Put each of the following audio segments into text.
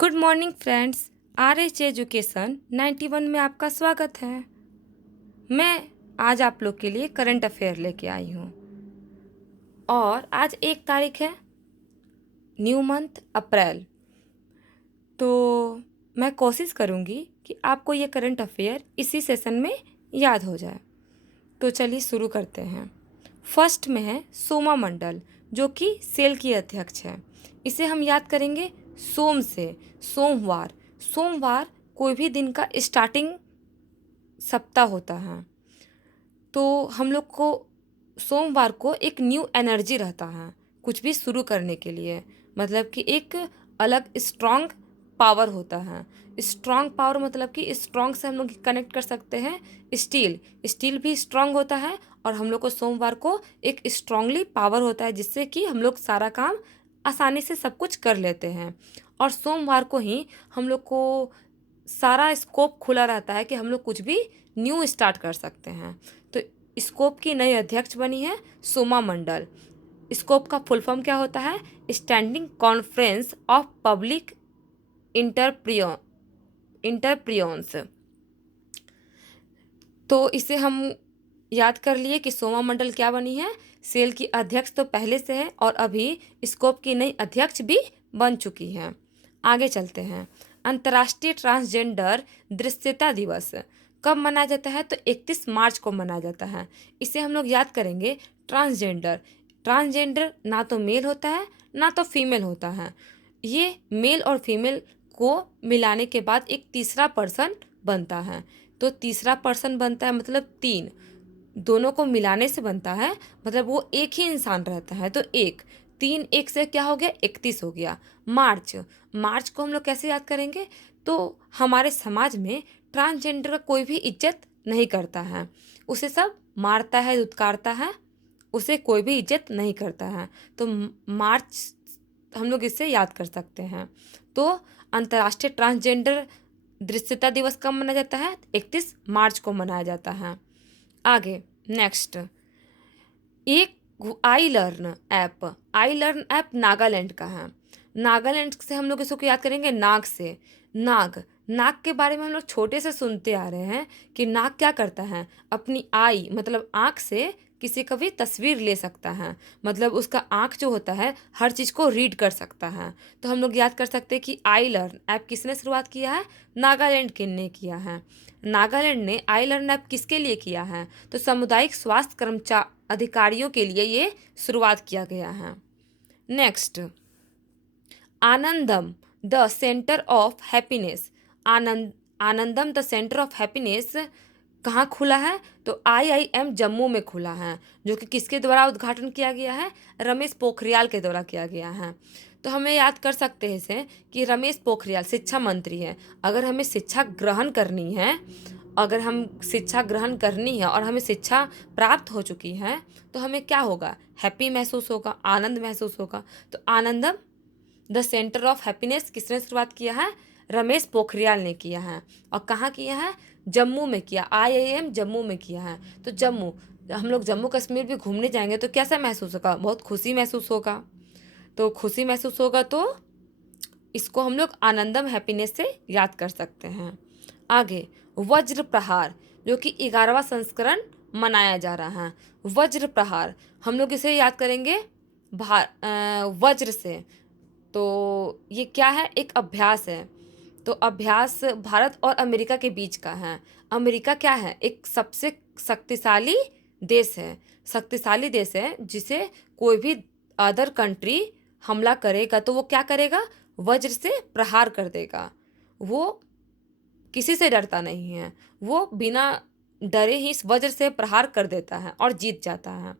Good morning friends. RH education 91 में आपका स्वागत है। मैं आज आप लोग के लिए करंट अफेयर लेके आई हूँ और आज 1 तारीख है, न्यू मंथ अप्रैल। तो मैं कोशिश करूँगी कि आपको ये करंट अफेयर इसी सेशन में याद हो जाए। तो चलिए शुरू करते हैं। फर्स्ट में है सोमा मंडल, जो कि सेल की अध्यक्ष है। इसे हम याद करेंगे सोम से, सोमवार। सोमवार कोई भी दिन का स्टार्टिंग सप्ताह होता है, तो हम लोग को सोमवार को एक न्यू एनर्जी रहता है कुछ भी शुरू करने के लिए। मतलब कि एक अलग स्ट्रांग पावर होता है। स्ट्रांग पावर मतलब कि स्ट्रांग से हम लोग कनेक्ट कर सकते हैं स्टील। स्टील भी स्ट्रांग होता है और हम लोग को सोमवार को एक स्ट्रांगली पावर होता है, जिससे कि हम लोग सारा काम आसानी से सब कुछ कर लेते हैं। और सोमवार को ही हम लोग को सारा स्कोप खुला रहता है कि हम लोग कुछ भी न्यू स्टार्ट कर सकते हैं। तो स्कोप की नई अध्यक्ष बनी है सोमा मंडल। स्कोप का फुल फॉर्म क्या होता है? Standing conference of public enterprises. तो इसे हम याद कर लिए कि सोमा मंडल क्या बनी है। सेल की अध्यक्ष तो पहले से है और अभी स्कोप की नई अध्यक्ष भी बन चुकी है। आगे चलते हैं। अंतर्राष्ट्रीय ट्रांसजेंडर दृश्यता दिवस कब मनाया जाता है? तो 31 मार्च को मनाया जाता है। इसे हम लोग याद करेंगे ट्रांसजेंडर। ट्रांसजेंडर ना तो मेल होता है ना तो फीमेल होता है। ये मेल और फीमेल को मिलाने के बाद एक तीसरा पर्सन बनता है। तो तीसरा पर्सन बनता है मतलब 3, दोनों को मिलाने से बनता है, मतलब वो एक ही इंसान रहता है। तो 3 1 से क्या हो गया? 31 हो गया। मार्च। मार्च को हम लोग कैसे याद करेंगे? तो हमारे समाज में ट्रांसजेंडर का कोई भी इज्जत नहीं करता है, उसे सब मारता है, दुत्कारता है, उसे कोई भी इज्जत नहीं करता है। तो मार्च हम लोग इससे याद कर सकते हैं। तो अंतर्राष्ट्रीय ट्रांसजेंडर दृश्यता दिवस कब मनाया जाता है? 31 मार्च को मनाया जाता है। आगे नेक्स्ट, एक आई लर्न ऐप नागालैंड का है। नागालैंड से हम लोग इसको याद करेंगे नाग से। नाग के बारे में हम लोग छोटे से सुनते आ रहे हैं कि नाग क्या करता है, अपनी आई मतलब आँख से किसी का भी तस्वीर ले सकता है। मतलब उसका आँख जो होता है हर चीज़ को रीड कर सकता है। तो हम लोग याद कर सकते हैं कि आई लर्न ऐप किसने शुरुआत किया है? नागालैंड के ने किया है। नागालैंड ने आई लर्न ऐप किसके लिए किया है? तो सामुदायिक स्वास्थ्य कर्मचारी अधिकारियों के लिए ये शुरुआत किया गया है। Next, Anandam the centre of happiness. Anandam the centre of happiness कहाँ खुला है? तो IIM जम्मू में खुला है, जो कि किसके द्वारा उद्घाटन किया गया है? रमेश पोखरियाल के द्वारा किया गया है। तो हमें याद कर सकते हैं इसे कि रमेश पोखरियाल शिक्षा मंत्री है। अगर हमें शिक्षा ग्रहण करनी है, अगर हम शिक्षा ग्रहण करनी है और हमें शिक्षा प्राप्त हो चुकी है, तो हमें क्या होगा? हैप्पी महसूस होगा, आनंद महसूस होगा। तो आनंदम द सेंटर ऑफ हैप्पीनेस किसने शुरुआत किया है? रमेश पोखरियाल ने किया है। और कहाँ किया है? जम्मू में किया। IIM जम्मू में किया है। तो जम्मू, हम लोग जम्मू कश्मीर भी घूमने जाएंगे तो कैसा महसूस होगा? बहुत खुशी महसूस होगा। तो खुशी महसूस होगा तो इसको हम लोग आनंदम हैप्पीनेस से याद कर सकते हैं। आगे, वज्र प्रहार, जो कि 11वां संस्करण मनाया जा रहा है। वज्र प्रहार हम लोग इसे याद करेंगे वज्र से। तो ये क्या है? एक अभ्यास है। तो अभ्यास भारत और अमेरिका के बीच का है। अमेरिका क्या है? एक सबसे शक्तिशाली देश है। शक्तिशाली देश है जिसे कोई भी अदर कंट्री हमला करेगा तो वो क्या करेगा? वज्र से प्रहार कर देगा। वो किसी से डरता नहीं है, वो बिना डरे ही इस वज्र से प्रहार कर देता है और जीत जाता है।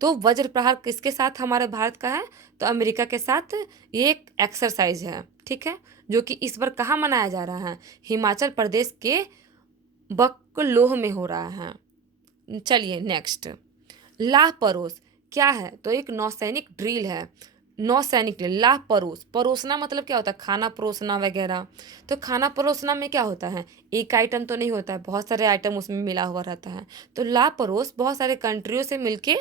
तो वज्र प्रहार किसके साथ हमारे भारत का है? तो अमेरिका के साथ ये एक एक्सरसाइज है, ठीक है, जो कि इस बार कहाँ मनाया जा रहा है? हिमाचल प्रदेश के बकलोह में हो रहा है। चलिए नेक्स्ट, लाह परोस क्या है? तो एक नौसैनिक ड्रिल है। नौसैनिक ड्रिल, लाह परोस, परोसना मतलब क्या होता है? खाना परोसना वगैरह। तो खाना परोसना में क्या होता है? एक आइटम तो नहीं होता है, बहुत सारे आइटम उसमें मिला हुआ रहता है। तो लाह परोस बहुत सारे कंट्रियों से मिलके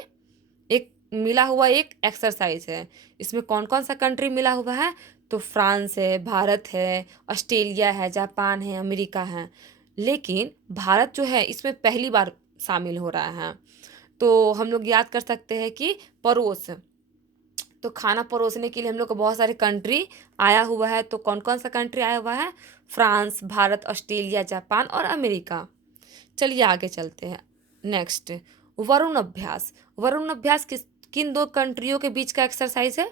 एक मिला हुआ एक एक्सरसाइज है। इसमें कौन कौन सा कंट्री मिला हुआ है? तो फ्रांस है, भारत है, ऑस्ट्रेलिया है, जापान है, अमेरिका है। लेकिन भारत जो है इसमें पहली बार शामिल हो रहा है। तो हम लोग याद कर सकते हैं कि पड़ोस, तो खाना परोसने के लिए हम लोग को बहुत सारे कंट्री आया हुआ है। तो कौन कौन सा कंट्री आया हुआ है? फ्रांस, भारत, ऑस्ट्रेलिया, जापान और अमेरिका। चलिए आगे चलते हैं। नेक्स्ट, वरुण अभ्यास। वरुण अभ्यास किन दो कंट्रियों के बीच का एक्सरसाइज है?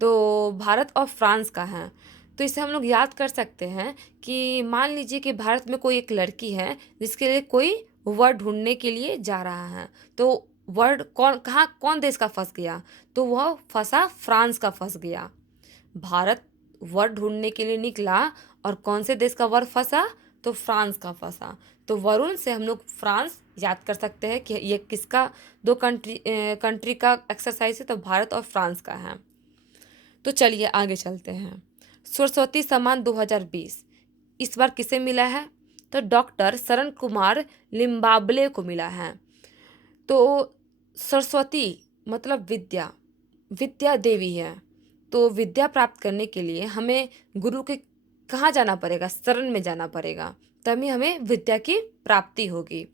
तो भारत और फ्रांस का है। तो इसे हम लोग याद कर सकते हैं कि मान लीजिए कि भारत में कोई एक लड़की है जिसके लिए कोई वर्ड ढूंढने के लिए जा रहा है। तो वर्ड कौन देश का फंस गया? तो वह फंसा, फ्रांस का फंस गया। भारत वर्ड ढूंढने के लिए निकला और कौन से देश का वर्ड फंसा? तो फ्रांस का फंसा। तो वरुण से हम लोग फ्रांस याद कर सकते हैं कि ये किसका दो कंट्री का एक्सरसाइज है? तो भारत और फ्रांस का है। तो चलिए आगे चलते हैं। सरस्वती सम्मान 2020 इस बार किसे मिला है? तो डॉक्टर शरण कुमार लिम्बाब्ले को मिला है। तो सरस्वती मतलब विद्या, विद्या देवी है। तो विद्या प्राप्त करने के लिए हमें गुरु के कहाँ जाना पड़ेगा? शरण में जाना पड़ेगा, तभी हमें विद्या की प्राप्ति होगी।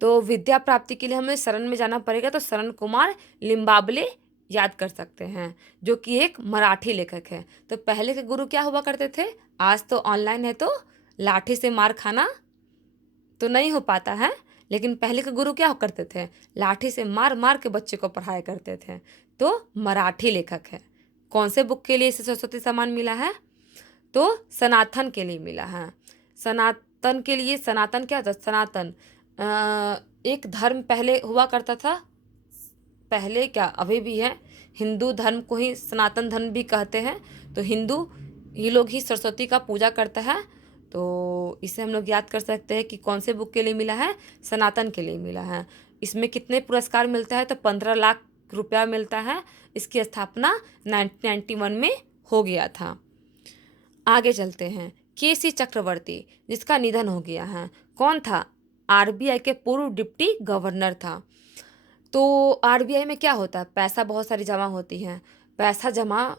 तो विद्या प्राप्ति के लिए हमें शरण में जाना पड़ेगा। तो शरण कुमार लिम्बाब्ले याद कर सकते हैं, जो कि एक मराठी लेखक है। तो पहले के गुरु क्या हुआ करते थे? आज तो ऑनलाइन है तो लाठी से मार खाना तो नहीं हो पाता है, लेकिन पहले के गुरु क्या करते थे? लाठी से मार मार के बच्चे को पढ़ाया करते थे। तो मराठी लेखक है। कौन से बुक के लिए इसे सरस्वती सम्मान मिला है? तो सनातन के लिए मिला है। सनातन के लिए, सनातन क्या था? सनातन एक धर्म पहले हुआ करता था, पहले क्या अभी भी है। हिंदू धर्म को ही सनातन धर्म भी कहते हैं। तो हिंदू ये लोग ही सरस्वती का पूजा करता है। तो इसे हम लोग याद कर सकते हैं कि कौन से बुक के लिए मिला है? सनातन के लिए मिला है। इसमें कितने पुरस्कार मिलता है? तो 15 लाख रुपया मिलता है। इसकी स्थापना 1991 में हो गया था। आगे चलते हैं। केसी चक्रवर्ती जिसका निधन हो गया है, कौन था? आरबीआई के पूर्व डिप्टी गवर्नर था। तो आरबीआई में क्या होता है? पैसा बहुत सारी जमा होती है, पैसा जमा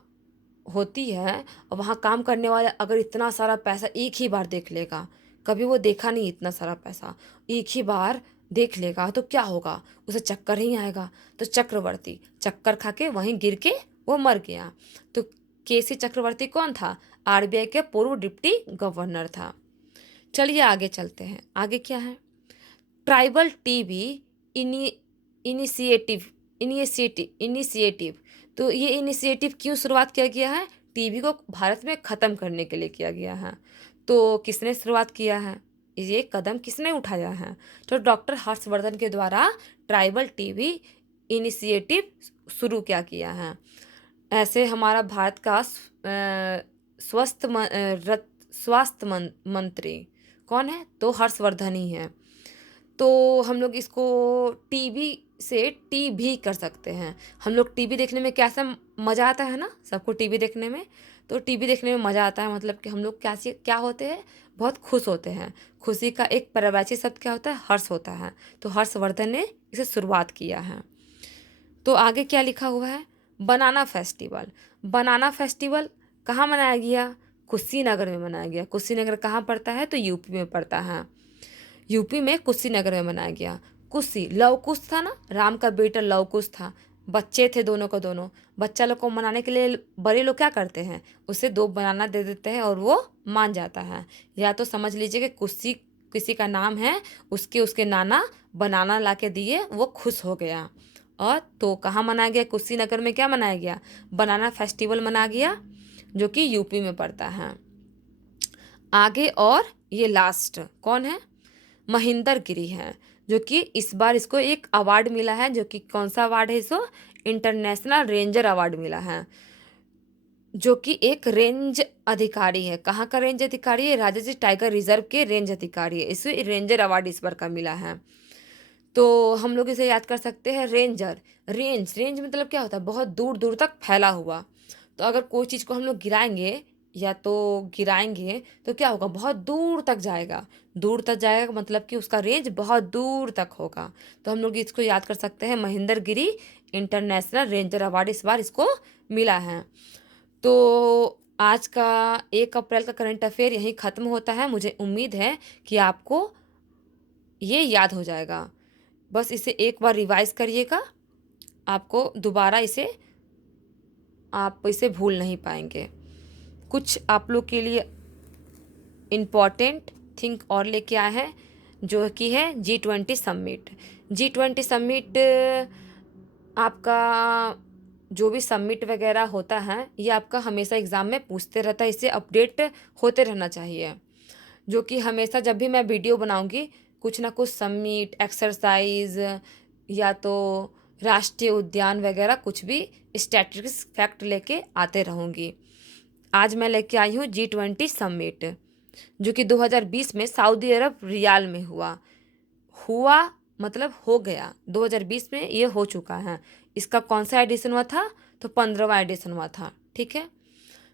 होती है और वहाँ काम करने वाले अगर इतना सारा पैसा एक ही बार देख लेगा, कभी वो देखा नहीं इतना सारा पैसा, एक ही बार देख लेगा तो क्या होगा? उसे चक्कर ही आएगा। तो चक्रवर्ती चक्कर खा के वहीं गिर के वो मर गया। तो केसी चक्रवर्ती कौन था? आरबीआई के पूर्व डिप्टी गवर्नर था। चलिए आगे चलते हैं। आगे क्या है? Tribal TB initiative initiative. तो ये इनिशिएटिव क्यों शुरुआत किया गया है? टीबी को भारत में ख़त्म करने के लिए किया गया है। तो किसने शुरुआत किया है? ये कदम किसने उठाया है? तो डॉक्टर हर्षवर्धन के द्वारा ट्राइबल टीबी इनिशिएटिव शुरू क्या किया है। ऐसे हमारा भारत का स्वास्थ्य मंत्री कौन है? तो हर्षवर्धन ही है। तो हम लोग इसको टीवी से टी भी कर सकते हैं। हम लोग टीवी देखने में कैसा मज़ा आता है ना, सबको टीवी देखने में। तो टीवी देखने में मज़ा आता है, मतलब कि हम लोग क्या होते हैं? बहुत खुश होते हैं। खुशी का एक पर्यायवाची शब्द क्या होता है? हर्ष होता है। तो हर्षवर्धन ने इसे शुरुआत किया है। तो आगे क्या लिखा हुआ है? बनाना फेस्टिवल। बनाना फेस्टिवल कहाँ मनाया गया? कुशीनगर में मनाया गया। कुशीनगर कहाँ पड़ता है? तो यूपी में पड़ता है। यूपी में कुशीनगर में मनाया गया। कुशी लव कुश था ना, राम का बेटा लव कुश था। बच्चे थे दोनों को दोनों। बच्चा लोग को मनाने के लिए बड़े लोग क्या करते हैं? उसे 2 बनाना दे देते हैं और वो मान जाता है। या तो समझ लीजिए कि कुशी किसी का नाम है, उसके नाना बनाना ला के दिए, वो खुश हो गया। और तो कहाँ मनाया गया? कुशीनगर में क्या मनाया गया? बनाना फेस्टिवल मनाया गया, जो कि यूपी में पड़ता है। आगे और ये लास्ट कौन है? महेंद्र गिरी है, जो कि इस बार इसको एक अवार्ड मिला है, जो कि कौन सा अवार्ड है? इसको इंटरनेशनल रेंजर अवार्ड मिला है, जो कि एक रेंज अधिकारी है। कहाँ का रेंज अधिकारी है? राजाजी टाइगर रिजर्व के रेंज अधिकारी है। इसे रेंजर अवार्ड इस बार का मिला है। तो हम लोग इसे याद कर सकते हैं रेंजर। रेंज मतलब क्या होता है? बहुत दूर दूर तक फैला हुआ। तो अगर कोई चीज़ को हम लोग गिराएंगे तो क्या होगा? बहुत दूर तक जाएगा। दूर तक जाएगा मतलब कि उसका रेंज बहुत दूर तक होगा। तो हम लोग इसको याद कर सकते हैं, महेंद्र गिरी इंटरनेशनल रेंजर अवार्ड इस बार इसको मिला है। तो आज का 1 अप्रैल का करंट अफेयर यहीं ख़त्म होता है। मुझे उम्मीद है कि आपको ये याद हो जाएगा। बस इसे एक बार रिवाइज़ करिएगा, आपको दोबारा आप इसे भूल नहीं पाएँगे। कुछ आप लोग के लिए इम्पॉर्टेंट थिंग और लेके आए हैं, जो कि है G20 समिट। G20 समिट आपका जो भी समिट वगैरह होता है, ये आपका हमेशा एग्ज़ाम में पूछते रहता है, इससे अपडेट होते रहना चाहिए। जो कि हमेशा जब भी मैं वीडियो बनाऊंगी, कुछ ना कुछ समिट, एक्सरसाइज या तो राष्ट्रीय उद्यान वगैरह कुछ भी स्टैटिस्टिक्स फैक्ट लेके आते रहूँगी। आज मैं लेके आई हूँ G20 समिट, जो कि 2020 में सऊदी अरब रियाद में हुआ। हुआ मतलब हो गया, 2020 में ये हो चुका है। इसका कौन सा एडिशन हुआ था? तो 15वां एडिशन हुआ था, ठीक है।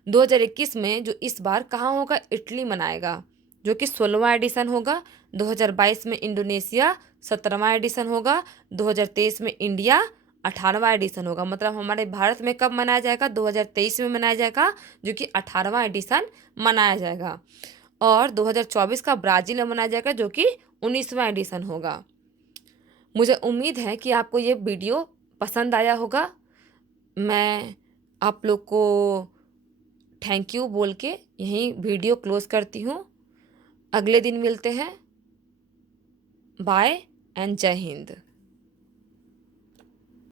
2021 में जो इस बार कहाँ होगा? इटली मनाएगा, जो कि 16वां एडिशन होगा। 2022 में इंडोनेशिया 17वां एडिशन होगा। 2023 में इंडिया 18वां एडिशन होगा। मतलब हमारे भारत में कब मनाया जाएगा? 2023 में मनाया जाएगा, जो कि 18वां एडिशन मनाया जाएगा। और 2024 का ब्राज़ील में मनाया जाएगा, जो कि 19वां एडिशन होगा। मुझे उम्मीद है कि आपको ये वीडियो पसंद आया होगा। मैं आप लोग को थैंक यू बोल के यहीं वीडियो क्लोज करती हूँ। अगले दिन मिलते हैं। बाय एंड जय हिंद।